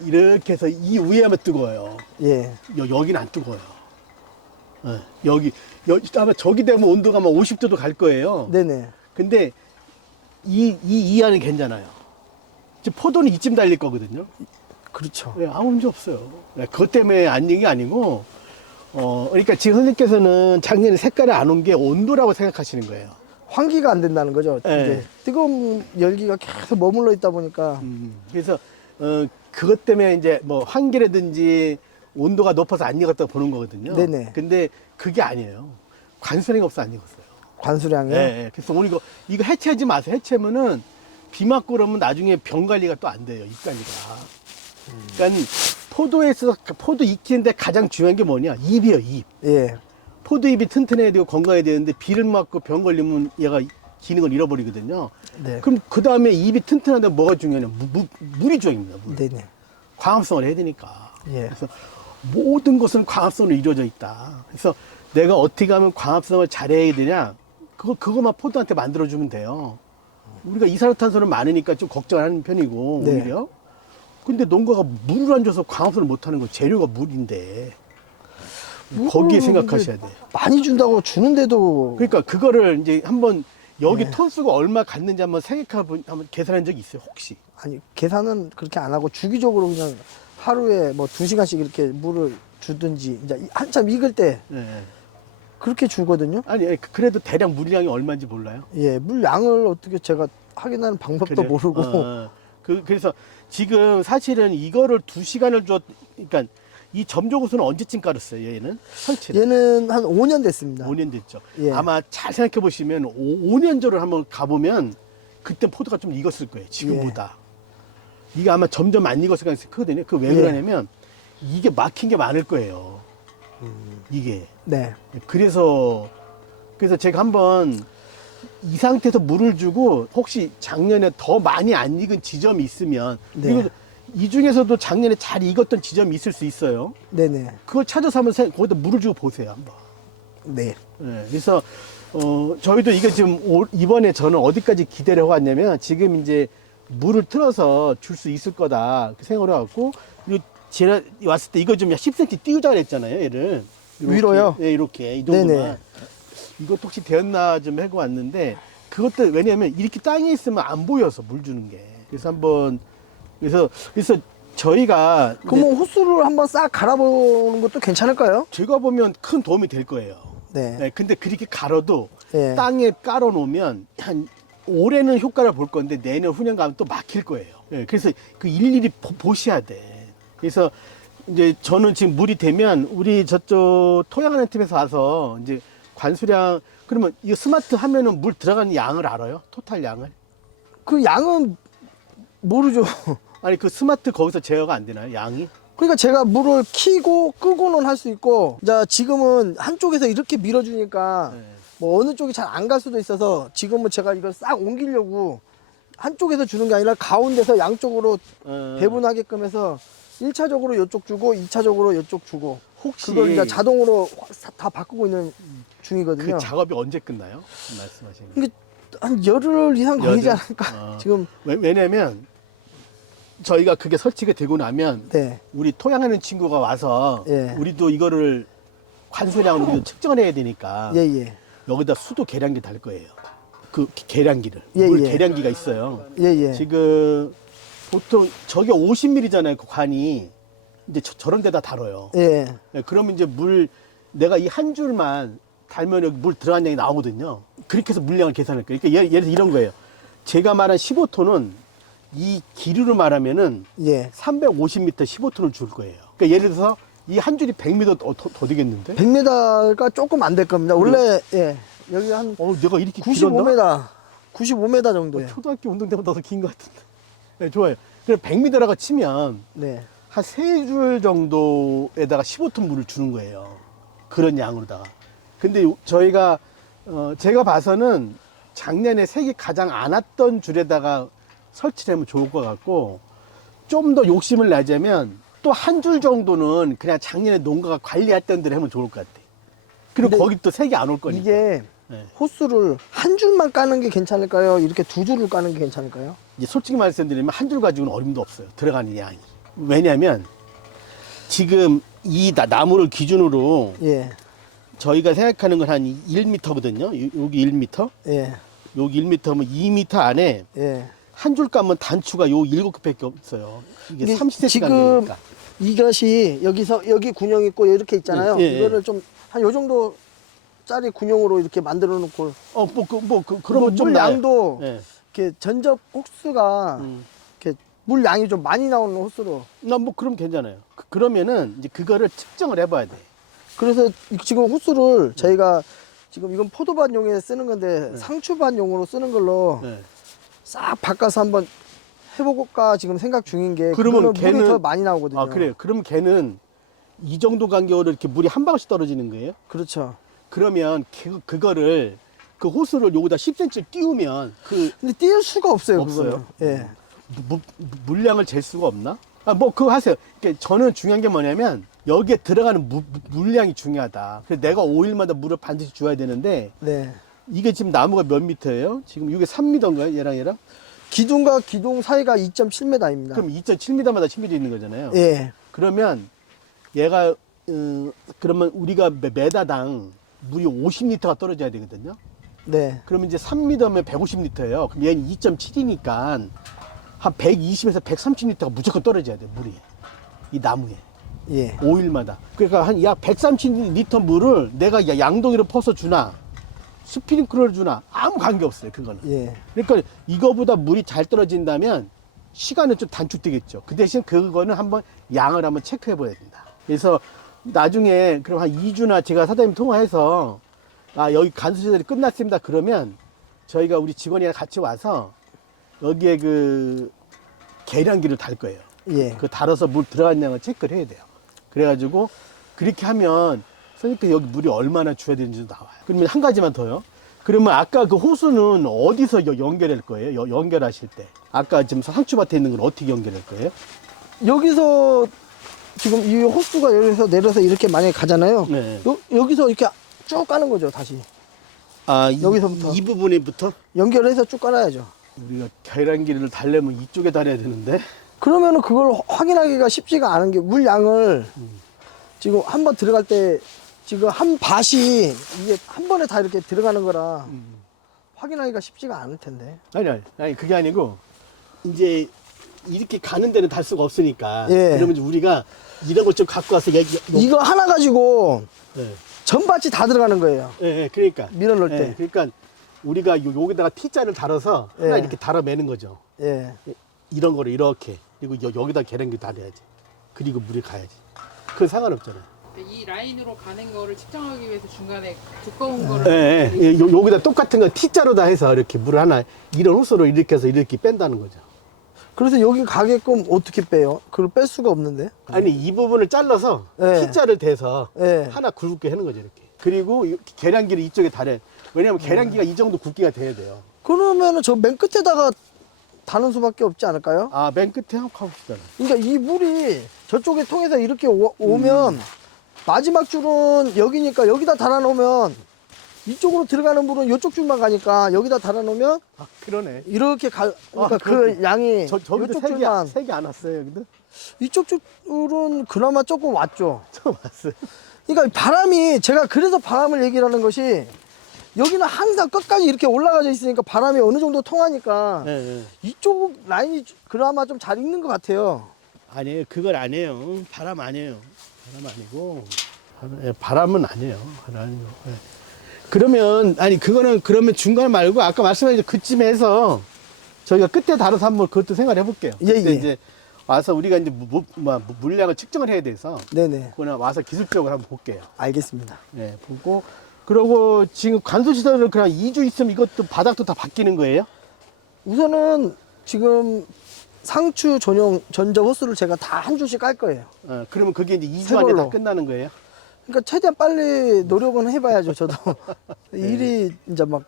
이렇게 해서 이 위에만 뜨거워요. 예. 여기는 안 뜨거워요. 여기 아마 저기 되면 온도가 막 50도도 갈 거예요. 네네. 근데 이 안은 괜찮아요. 이제 포도는 이쯤 달릴 거거든요. 그렇죠. 아무 문제 없어요. 그것 때문에 안 된 게 아니고, 그러니까 지금 선생님께서는 작년에 색깔이 안 온 게 온도라고 생각하시는 거예요. 환기가 안 된다는 거죠. 네. 이제 뜨거운 열기가 계속 머물러 있다 보니까. 그래서 그것 때문에 이제 뭐 환기라든지 온도가 높아서 안 익었다고 보는 거거든요. 네네. 근데 그게 아니에요. 관수량이 없어 안 익었어요. 관수량이요? 네. 그래서 오늘 이거 해체하지 마세요. 해체하면은 비 맞고 그러면 나중에 병 관리가 또 안 돼요. 잎 관리가. 그러니까 포도에 있어서 포도 익히는데 가장 중요한 게 뭐냐? 잎이에요, 잎. 예. 포도 잎이 튼튼해야 되고 건강해야 되는데 비를 맞고 병 걸리면 얘가 기능을 잃어버리거든요. 네. 그럼 그 다음에 잎이 튼튼한데 뭐가 중요하냐? 물이 중요합니다. 물. 네네. 광합성을 해야 되니까. 예. 그래서 모든 것은 광합성으로 이루어져 있다. 그래서 내가 어떻게 하면 광합성을 잘해야 되냐? 그거만 포도한테 만들어주면 돼요. 우리가 이산화탄소는 많으니까 좀 걱정하는 편이고, 네. 오히려. 근데 농가가 물을 안 줘서 광합성을 못 하는 거 재료가 물인데. 거기에 생각하셔야 돼. 많이 준다고 주는데도. 그러니까 그거를 이제 한번 여기 네. 톤수가 얼마 갔는지 한번 한번 계산한 적이 있어요, 혹시? 아니, 계산은 그렇게 안 하고 주기적으로 그냥 하루에 뭐 2시간씩 이렇게 물을 주든지, 이제 한참 익을 때 네. 그렇게 주거든요. 아니, 그래도 대략 물량이 얼마인지 몰라요? 예, 물 양을 어떻게 제가 확인하는 방법도 그래요? 모르고. 그래서 지금 사실은 이거를 2시간을 그러니까 이 점조구수는 언제쯤 깔았어요, 얘는? 설치를? 얘는 한 5년 됐습니다. 5년 됐죠. 예. 아마 잘 생각해 보시면 5년 전을 한번 가보면 그때 포도가 좀 익었을 거예요, 지금보다. 이게 아마 점점 안 익었을 가능성이 크거든요. 그 왜 예. 그러냐면 이게 막힌 게 많을 거예요. 이게. 네. 그래서 제가 한번 이 상태에서 물을 주고 혹시 작년에 더 많이 안 익은 지점이 있으면 네. 그리고 이 중에서도 작년에 잘 익었던 지점이 있을 수 있어요. 네네. 그걸 찾아서 한번 거기다 물을 주고 보세요, 한번. 네. 네, 그래서 저희도 이게 지금 이번에 저는 어디까지 기대를 해왔냐면 지금 이제 물을 틀어서 줄 수 있을 거다 그 생각을 해갖고 그리고 제가 왔을 때 이거 좀 10cm 띄우자 그랬잖아요, 얘를. 이렇게, 위로요? 네, 이렇게 이 정도만. 네네. 이것도 혹시 되었나 좀 하고 왔는데 그것도 왜냐면 이렇게 땅에 있으면 안 보여서 물 주는 게. 그래서 한번 그래서 저희가 그럼 뭐 호수를 한번 싹 갈아보는 것도 괜찮을까요? 제가 보면 큰 도움이 될 거예요. 네. 네, 근데 그렇게 갈아도 예. 땅에 깔아 놓으면 한 올해는 효과를 볼 건데 내년 후년 가면 또 막힐 거예요. 네, 그래서 그 일일이 보셔야 돼. 그래서 이제 저는 지금 물이 되면 우리 저쪽 토양하는 팀에서 와서 이제 관수량 그러면 이 스마트 하면은 물 들어가는 양을 알아요? 토탈 양을? 그 양은 모르죠. 아니 그 스마트 거기서 제어가 안 되나요? 양이? 그러니까 제가 물을 키고 끄고는 할 수 있고, 자, 지금은 한쪽에서 이렇게 밀어주니까 네. 뭐 어느 쪽이 잘 안 갈 수도 있어서 지금은 제가 이걸 싹 옮기려고 한쪽에서 주는 게 아니라 가운데서 양쪽으로 배분하게끔 해서 1차적으로 이쪽 주고 2차적으로 이쪽 주고 혹시 그걸 이제 자동으로 다 바꾸고 있는 중이거든요. 그 작업이 언제 끝나요? 말씀하시는 게. 이게 한 열흘 이상 걸리지 열흘? 않을까? 지금. 왜냐면 저희가 그게 설치가 되고 나면 네. 우리 토양하는 친구가 와서 예. 우리도 이거를 관수량을 우리도 측정을 해야 되니까 예, 예. 여기다 수도 계량기 달 거예요. 그 계량기를 예, 물 예. 계량기가 있어요. 예, 예. 지금 보통 저게 50ml잖아요. 그 관이 이제 저런 데다 달아요. 예. 네, 그러면 이제 내가 이 한 줄만 달면 여기 물 들어간 양이 나오거든요. 그렇게 해서 물량을 계산할 거예요. 그러니까 예를 들어 이런 거예요. 제가 말한 15톤은 이 기류로 말하면은 예. 350m 15톤을 줄 거예요. 그러니까 예를 들어서 이 한 줄이 100m 더 되겠는데? 100m가 조금 안 될 겁니다. 원래, 예. 여기 한 내가 이렇게 길었나? 95m, 95m 정도예요. 초등학교 운동대보다 더 긴 것 같은데. 네, 좋아요. 그래서 100m라고 치면 네. 한 3줄 정도에다가 15톤 물을 주는 거예요. 그런 양으로다가. 근데 저희가, 제가 봐서는 작년에 색이 가장 안 왔던 줄에다가 설치를 하면 좋을 것 같고, 좀 더 욕심을 내자면 또 한 줄 정도는 그냥 작년에 농가가 관리했던 대로 하면 좋을 것 같아. 그리고 근데 거기 또 색이 안 올 거니까. 이게 네. 호수를 한 줄만 까는 게 괜찮을까요? 이렇게 두 줄을 까는 게 괜찮을까요? 이제 솔직히 말씀드리면 한 줄 가지고는 어림도 없어요. 들어가는 양이. 왜냐면 지금 이 나무를 기준으로 예, 저희가 생각하는 건 한 1m거든요. 여기 1m, 예, 여기 1m면 2m 안에 예. 한 줄 까면 단추가 요 7개밖에 없어요. 이게 이게 30cm 지금 간격이니까. 이것이 여기 군용 있고 이렇게 있잖아요. 예, 예. 이거를 좀 한 요 정도 짜리 군용으로 이렇게 만들어 놓고 그러면 좀 물 나아요. 양도 예. 이렇게 전접 호수가 이렇게 물 양이 좀 많이 나오는 호수로. 뭐 그럼 괜찮아요. 그러면은 이제 그거를 측정을 해봐야 돼. 그래서 지금 호수를 저희가 지금 이건 포도밭용에 쓰는 건데 상추밭용으로 쓰는 걸로 네. 싹 바꿔서 한번 해볼까 지금 생각 중인 게 그러면 그거는 물이 걔는- 더 많이 나오거든요. 아 그래요. 그럼 걔는 이 정도 간격으로 이렇게 물이 한 방울씩 떨어지는 거예요? 그렇죠. 그러면 그거를 그 호수를 여기다 10cm 띄우면 그 근데 띄울 수가 없어요. 없어요? 그거는. 예. 물량을 잴 수가 없나? 뭐 그거 하세요. 그러니까 저는 중요한 게 뭐냐면 여기에 들어가는 물량이 중요하다. 그래서 내가 5일마다 물을 반드시 줘야 되는데 네. 이게 지금 나무가 몇 미터예요? 지금 이게 3m인가요? 얘랑? 기둥과 기둥 사이가 2.7m입니다. 그럼 2.7m마다 10m 있는 거잖아요. 예. 그러면 얘가 그러면 우리가 메다당 물이 50리터가 떨어져야 되거든요. 네. 그러면 이제 3m면 150리터예요. 그럼 얘는 2.7이니까 한 120에서 130리터가 무조건 떨어져야 돼, 물이. 이 나무에. 예. 5일마다. 그러니까 한 약 130리터 물을 내가 양동이로 퍼서 주나 스프링클러를 주나 아무 관계 없어요, 그거는. 예. 그러니까 이거보다 물이 잘 떨어진다면 시간은 좀 단축되겠죠. 그 대신 그거는 한번 양을 한번 체크해 봐야 된다. 그래서 나중에 그럼 한 2주나 제가 사장님 통화해서 여기 간수시설이 끝났습니다. 그러면 저희가 우리 직원이랑 같이 와서 여기에 그 계량기를 달 거예요. 예. 그 달아서 물 들어간 양을 체크를 해야 돼요. 그래가지고 그렇게 하면 선생님께 여기 물이 얼마나 줘야 되는지도 나와요. 그러면 한 가지만 더요. 그러면 아까 그 호수는 어디서 연결할 거예요? 연결하실 때. 아까 지금 상추밭에 있는 걸 어떻게 연결할 거예요? 여기서 지금 이 호수가 여기서 내려서 이렇게 만약에 가잖아요. 네. 여기서 이렇게 쭉 까는 거죠, 다시. 여기서부터. 이 부분에부터 연결해서 쭉 깔아야죠. 우리가 계량기를 달려면 이쪽에 달아야 되는데. 그러면은 그걸 확인하기가 쉽지가 않은 게 물량을 지금 한 번 들어갈 때 지금 한 밭이 이게 한 번에 다 이렇게 들어가는 거라 확인하기가 쉽지가 않을 텐데. 아니 그게 아니고 이제 이렇게 가는 데는 달 수가 없으니까. 예. 그러면 이제 우리가 이런 걸 좀 갖고 와서 이거 하나 가지고 네. 전 밭이 다 들어가는 거예요. 예, 그러니까. 밀어 넣을 때. 그러니까 우리가 여기다가 T자를 달아서 하나 예. 이렇게 달아매는 거죠. 예. 이런 거를 이렇게. 그리고 여기다 계량기 달아야지. 그리고 물이 가야지. 그건 상관없잖아요. 이 라인으로 가는 거를 측정하기 위해서 중간에 두꺼운 거를 예. 여기다 똑같은 거 T자로 다 해서 이렇게 물을 하나, 이런 호수로 이렇게 해서 이렇게 뺀다는 거죠. 그래서 여기 가게끔 어떻게 빼요? 그걸 뺄 수가 없는데. 아니, 이 부분을 잘라서 예. T자를 대서 예. 하나 굵게 하는 거죠, 이렇게. 그리고 계량기를 이쪽에 달아요. 왜냐면 계량기가 이 정도 굵기가 돼야 돼요. 그러면은 저 맨 끝에다가 다는 수밖에 없지 않을까요? 맨 끝에 한번 가봅시다. 그러니까 이 물이 저쪽에 통해서 이렇게 오면 마지막 줄은 여기니까 여기다 달아놓으면 이쪽으로 들어가는 물은 이쪽 줄만 가니까 여기다 달아놓으면 그러네. 이렇게 그러니까 그 그렇군. 양이 저기도 이쪽 줄만 색이 안 왔어요, 여기도? 이쪽 줄은 그나마 조금 왔죠. 처음 왔어요. 그러니까 바람이 제가 그래서 바람을 얘기를 하는 것이 여기는 항상 끝까지 이렇게 올라가져 있으니까 바람이 어느 정도 통하니까 네. 이쪽 라인이 그나마 좀 잘 익는 것 같아요. 아니에요. 그걸 아니에요. 바람 아니에요. 바람 아니고. 바람은 아니에요. 바람 아니고. 예. 그러면, 그러면 중간 말고 아까 말씀하신 그쯤에 해서 저희가 끝에 달아서 한번 그것도 생각을 해볼게요. 예, 그때 예. 이제 와서 우리가 이제 물량을 측정을 해야 돼서 네네. 그거나 와서 기술적으로 한번 볼게요. 알겠습니다. 네, 보고. 그러고 지금 관수시설을 그냥 2주 있으면 이것도 바닥도 다 바뀌는 거예요? 우선은 지금 상추 전용 전저 호스를 제가 다 한 줄씩 깔 거예요. 그러면 그게 이제 2주 새 안에 걸로. 다 끝나는 거예요? 그러니까 최대한 빨리 노력은 해봐야죠. 저도 일이 이제 막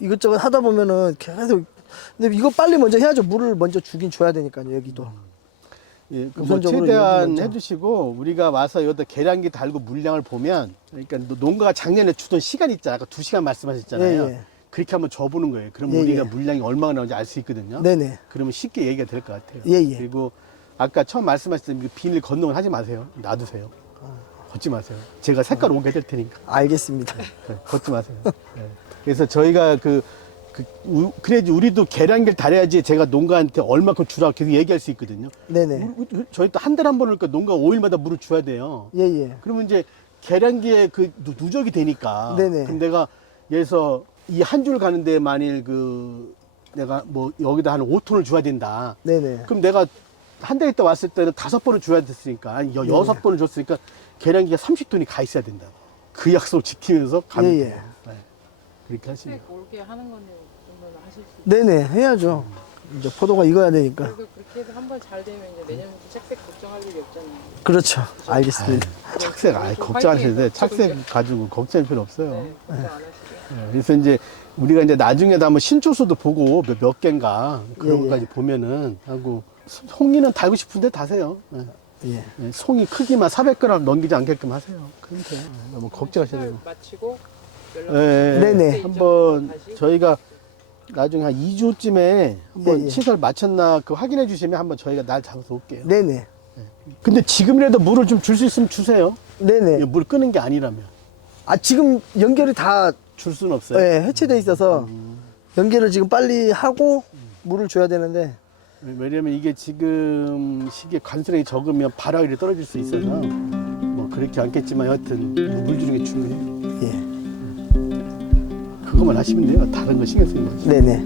이것저것 하다 보면은 계속 근데 이거 빨리 먼저 해야죠. 물을 먼저 주긴 줘야 되니까요. 여기도. 예, 뭐 우선적으로 최대한 먼저. 해주시고 우리가 와서 여기다 계량기 달고 물량을 보면 그러니까 농가가 작년에 주던 시간 있잖아요. 아까 2시간 말씀하셨잖아요. 예, 예. 그렇게 한번 줘보는 거예요. 그럼 예, 우리가 예. 물량이 얼마나 나오는지 알 수 있거든요. 네네. 그러면 쉽게 얘기가 될 것 같아요. 예, 예. 그리고 아까 처음 말씀하셨던 그 비닐 걷는 건 하지 마세요. 놔두세요. 걷지 마세요. 제가 색깔 오게 해드릴 테니까. 알겠습니다. 걷지 마세요. 네. 그래서 저희가 그래야지 우리도 계량기를 달아야지 제가 농가한테 얼마큼 주라고 계속 얘기할 수 있거든요. 네네. 저희 또 한 달에 한 번 오니까 농가 5일마다 물을 줘야 돼요. 예예. 그러면 이제 계량기에 그 누적이 되니까. 네네. 그럼 내가 예서 이 한 줄 가는데 만일 내가 뭐 여기다 한 5톤을 줘야 된다. 네네. 그럼 내가 한 달 있다 왔을 때는 5번을 줘야 됐으니까, 아니, 6번을 줬으니까 계량기가 30톤이 가 있어야 된다. 그 약속 지키면서 가면 예, 예. 돼요. 네. 그렇게 하시면. 책 올게 하는 거는 정말 하실 수 있어요. 네네. 해야죠. 이제 포도가 익어야 되니까. 그래서 그렇게 해서 한 번 잘 되면 이제 내년부터 책색 걱정할 일이 없잖아요. 그렇죠. 알겠습니다. 착색, 걱정하셔야 돼. 착색 가지고 걱정할 필요 없어요. 네, 걱정 안 하시게. 네, 그래서 이제 우리가 이제 나중에도 한번 신초수도 보고 몇 개인가 그런 예, 예. 것까지 보면은 하고 송이는 달고 싶은데 다세요. 네. 예. 네, 송이 크기만 400g 넘기지 않게끔 하세요. 그럼 돼요. 네, 너무 걱정하셔야 돼요. 마치고 연락. 네, 네네. 한번 다시? 저희가 나중에 한 2주쯤에 한번 예, 예. 시설 마쳤나 그 확인해 주시면 한번 저희가 날 잡아서 올게요. 네네. 근데 지금이라도 물을 좀 줄 수 있으면 주세요. 네네. 물 끄는 게 아니라면 아, 지금 연결이 다 줄 수는 없어요. 네, 해체돼 있어서 연결을 지금 빨리 하고 물을 줘야 되는데. 왜냐면 이게 지금 시기에 관수량이 적으면 발화율이 떨어질 수 있어서 뭐 그렇게 않겠지만 여하튼 물 주는 게 중요해요. 예. 그것만 하시면 돼요. 다른 거 신경 쓰는 거지. 네네.